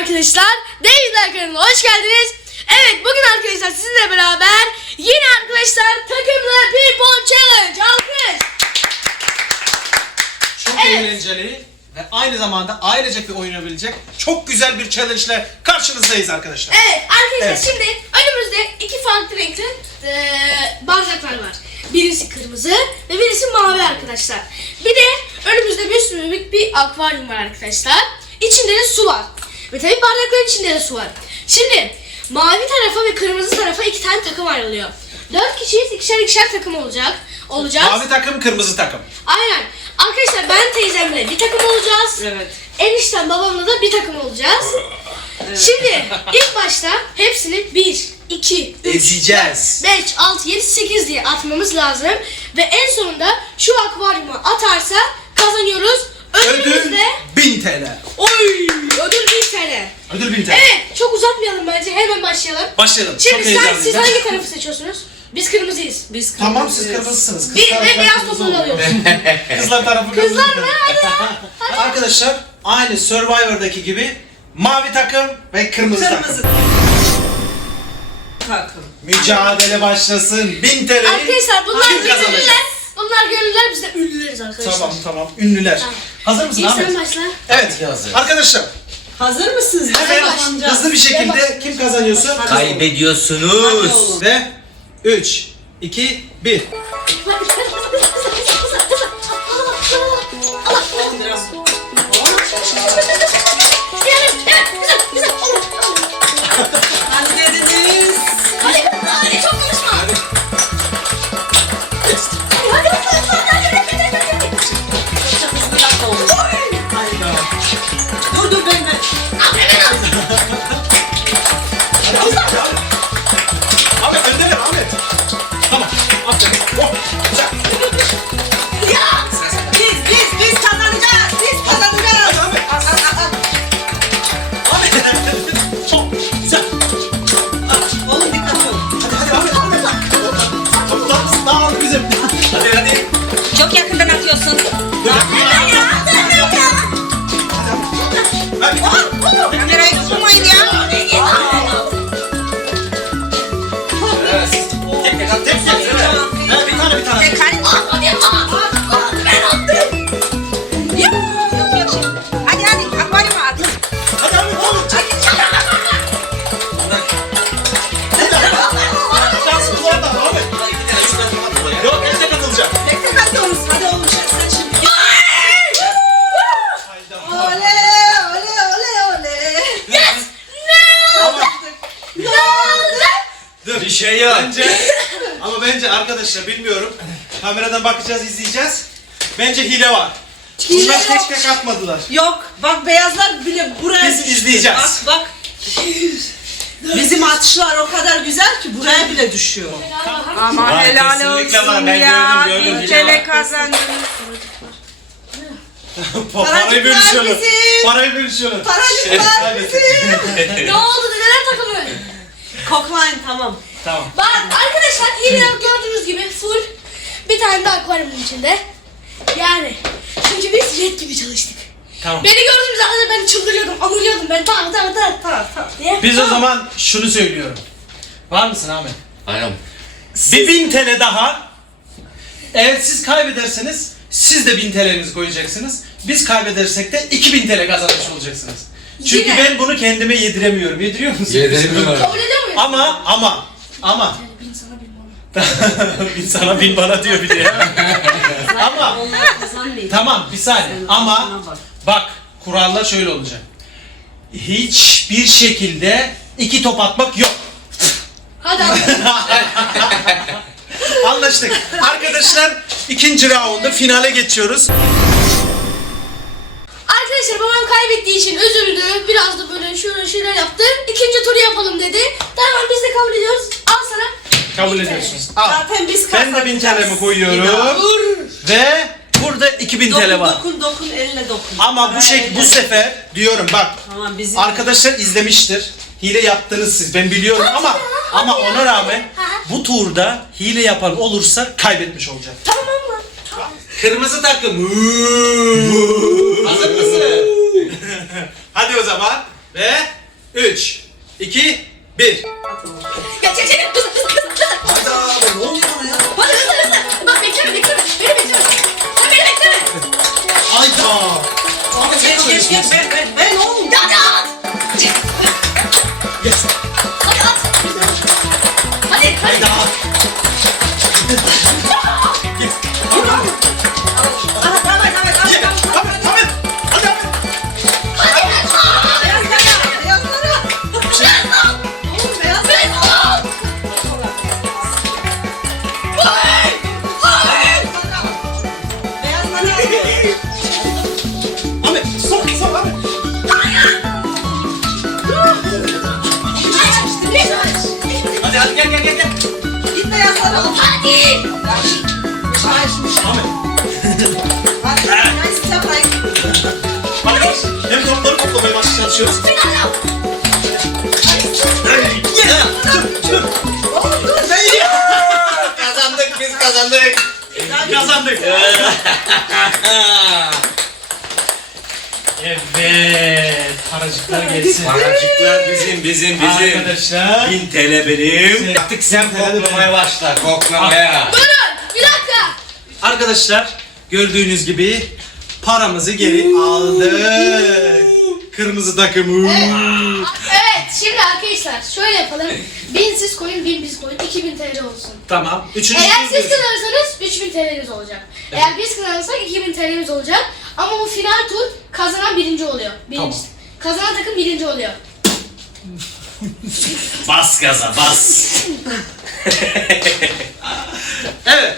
arkadaşlar. David kanalına hoş geldiniz. Evet bugün arkadaşlar sizinle beraber yine arkadaşlar takımlı People Challenge. Alkış. Çok Evet. eğlenceli ve aynı zamanda ailecek bir oynayabilecek çok güzel bir challenge ile karşınızdayız arkadaşlar. Evet arkadaşlar Evet. şimdi önümüzde iki farklı renkli eee bardaklar var. Birisi kırmızı ve birisi mavi arkadaşlar. Bir de önümüzde bir sürü büyük bir akvaryum var arkadaşlar. İçinde de su var. Ve tabi bardakların içinde de su var. Şimdi mavi tarafa ve kırmızı tarafa iki tane takım ayrılıyor. Dört kişiyiz ikişer ikişer takım olacak. Olacağız. Mavi takım, kırmızı takım. Aynen. Arkadaşlar ben teyzemle bir takım olacağız. Evet. Enişten babamla da bir takım olacağız. Evet. Şimdi ilk başta hepsini 1, 2, 3, 4, 5, 6, 7, 8 diye atmamız lazım. Ve en sonunda şu akvaryuma atarsa kazanıyoruz. Ödülümüz de 1000 TL. 10 Ödül 1000 TL. Evet çok uzatmayalım bence hemen başlayalım. Başlayalım. Şimdi çok sen, heyecanlıyım. siz hangi tarafı seçiyorsunuz? Biz kırmızıyız. Biz Tamam siz kırmızısınız. Bir Kızlar ve beyaz kırmızı topunu oluyor. alıyoruz. Kızlar tarafı Kızlar kırmızı. mı? Hadi ya. Arkadaşlar aynı Survivor'daki gibi mavi takım ve kırmızı, Kırmızı. takım. Takım. Mücadele başlasın. 1000 TL'yi Arkadaşlar bunlar kim kazanacak? gönüllüler. Bunlar gönüllüler biz de ünlüleriz arkadaşlar. Tamam tamam. Ünlüler. Tamam. Hazır mısın İlk Ahmet? sen başla. Evet. Arkadaşlar Hazır mısınız? hemen Kazanacağız. hızlı bir şekilde kim kazanıyorsun? Hadi Kaybediyorsunuz. Ve 3, 2, 1. Oğlum biraz. Hadi dediniz. Hadi hadi çok konuşma. Hadi hadi hadi hadi hadi. Çok hızlı yapma oğlum. Hayda. Dur dur ben ben. Şey yok. Bence ama bence arkadaşlar bilmiyorum. Kameradan bakacağız, izleyeceğiz. Bence hile var. Bunlar Hile tek yok. tek atmadılar. Yok bak beyazlar bile buraya Biz düştü. izleyeceğiz. Bak bak. Bizim atışlar o kadar güzel ki buraya bile düşüyor. Ama Var, helal kesinlikle olsun var. Ben ya. gördüm, gördüm. Bin. TL kazandınız. Parayı bölüşüyorlar. bizim. Parayı bölüşüyorlar. Paracıklar Evet. bizim. Ne oldu dedeler takımı? Koklayın tamam. Tamam. Bak arkadaşlar yine gördüğünüz gibi full bir tane de akvaryumun içinde. Yani çünkü biz jet gibi çalıştık. Tamam. Beni gördüğünüz anda ben çıldırıyordum, anılıyordum ben tak tak tak tak tak diye. Biz o zaman şunu söylüyorum. Var mısın Ahmet? Aynen. Bir bin TL daha. Eğer siz kaybederseniz siz de bin TL'nizi koyacaksınız. Biz kaybedersek de 2000 TL kazanmış olacaksınız. Çünkü Yine. ben bunu kendime yediremiyorum. Yediriyor musun? Yediremiyorum. Kabul ediyor muyuz? Ama ama ama Bin sana bin bana. bin sana bin bana diyor bir de. ama Onlar kazanmayacak. tamam bir saniye ama bak. bak kurallar şöyle olacak. Hiçbir şekilde iki top atmak yok. Hadi. Anlaştık. Arkadaşlar ikinci raunda finale geçiyoruz. Arkadaşlar babam kaybettiği için üzüldü. Biraz da böyle şöyle şeyler yaptı. İkinci turu yapalım dedi. Tamam biz de kabul ediyoruz. Al sana. Kabul bin ediyorsunuz. Al. Zaten biz Ben de bin kazanacağız. TL'mi koyuyorum. Ve burada 2000 TL Dokun var. dokun dokun elle dokun. Ama bu şey bu sefer diyorum bak Tamam bizim. arkadaşlar izlemiştir. Hile yaptınız siz ben biliyorum ama ama ona rağmen bu turda hile yapan olursa kaybetmiş olacak. Tamam mı? Kırmızı takım. Kazandık. evet. Paracıklar gelsin. Paracıklar bizim bizim bizim. Arkadaşlar. 1000 TL benim. Artık sen koklamaya başla koklamaya. Durun. Bir dakika. Arkadaşlar gördüğünüz gibi paramızı geri aldık. Kırmızı takımı. Evet şimdi arkadaşlar şöyle yapalım. Bin siz koyun, bin biz koyun. 2000 TL olsun. Tamam. Üçüncü Eğer siz kazanırsanız 3000 TL'niz olacak. Eğer biz kazanırsak 2000 TL'miz olacak. Ama bu final tur kazanan birinci oluyor. Birinci. Tamam. Kazanan takım birinci oluyor. Bas gaza bas. Evet.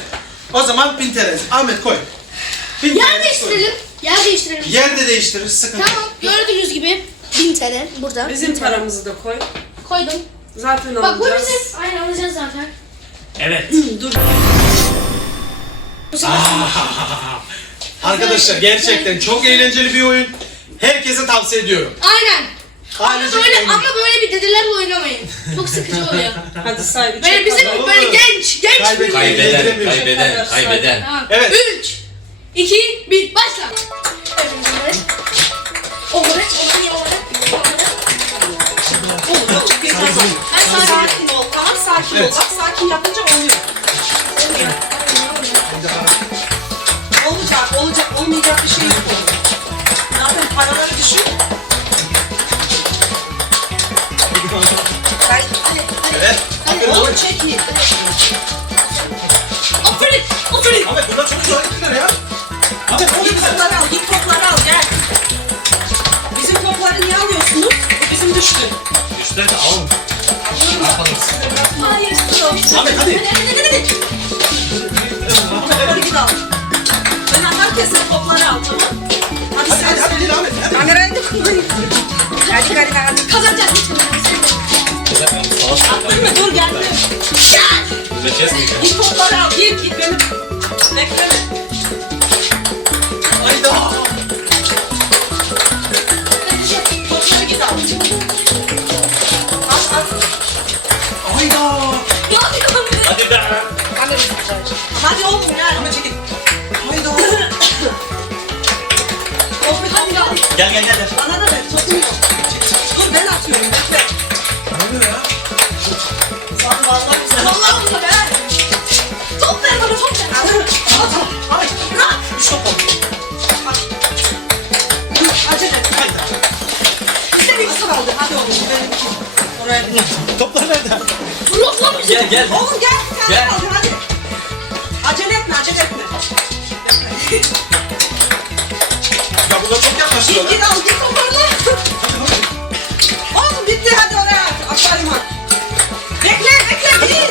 O zaman 1000 TL. Ahmet koy. 1000 TL Yer değiştirelim. Yer değiştirelim. Yer de değiştiririz. Sıkıntı Tamam. Gördüğünüz gibi 1000 TL burada. Bizim 1000 TL. paramızı da koy. Koydum. Zaten Bak bu alacağız. bizim. Aynen alacağız zaten. Evet. Dur. Arkadaşlar gerçekten çok eğlenceli bir oyun. Herkese tavsiye ediyorum. Aynen. Ama Ailecek böyle, ama böyle bir dedelerle oynamayın. Çok sıkıcı oluyor. Hadi say bir Böyle çek bizim bakalım. böyle genç, genç bir Kaybet- Kaybeden kaybeden kaybeden. Tamam. Evet. 3, 2, 1, başla. Sakin. Ol. Tamam sakin ol. Bak sakin yapınca oluyor. Olacak, olacak, olmayacak bir şey yok. Zaten paraları düşün. Hadi, hadi. Evet. Aferin Oğlum Ahmet. Hadi hadi hadi. Kazanacağız. lütfen. Attın mı? Dur geldim. Git topları al. Git git beni. Bekleme. Hayda. Topları git al. At at. Hayda. Ne yapıyorsun? Hadi be. Hadi oğlum gel. Ahmet çekil. Hayda. Topu hadi al. Gel gel gel. gel. Bana da ver. Topum yok. Dur ben atıyorum. Bekle. Ne oluyor ya? Hadi vallahi güzel. Vallahi bunu ver. Top ver bana, top ver. Al. Al. Ay. Bırak. Bir şok oldu. Toplar nerede? Blok lan bizi. Gel gel. Oğlum gel tane Gel. kaldı hadi. Acele etme acele etme. Ya çok yaklaşıyor. Git al git toparla. Oğlum bitti hadi oraya at. Aferin at. Bekle bekle değil.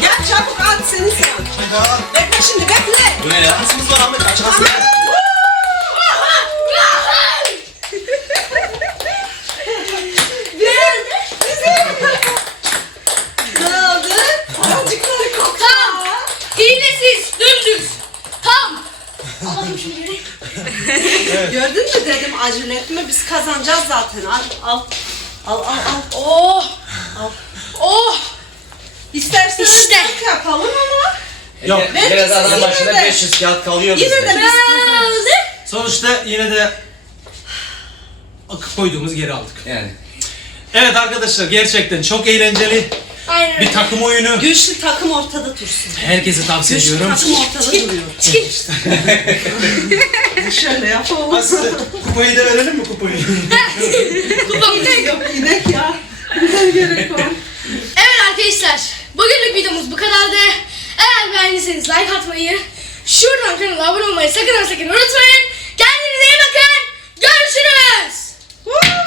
Gel çabuk at sıran. Hayda. Bekle şimdi bekle. Bu ne ya? Şansımız var Ahmet. Aç Tamam. Ne acele etme biz kazanacağız zaten. Al al. Al al al. Oh. Al. Oh. İsterseniz İşte. yapalım ama Yok. Ben- Yine de adam Yine başına de- 500 kağıt kalıyor yine bizde. de biz. Sonuçta yine de koyduğumuz geri aldık. Yani. Evet arkadaşlar gerçekten çok eğlenceli Aynen. Bir takım oyunu. Güçlü takım ortada dursun. Herkese tavsiye Güçlü ediyorum. takım ortada duruyor. Şöyle yapalım. Aslı kupayı da verelim mi kupayı? Kupa İnek ya. Ne gerek var? Evet arkadaşlar. Bugünlük videomuz bu kadardı. Eğer beğendiyseniz like atmayı, şuradan kanala abone olmayı sakın sakın unutmayın. Kendinize iyi bakın. Görüşürüz. Woo!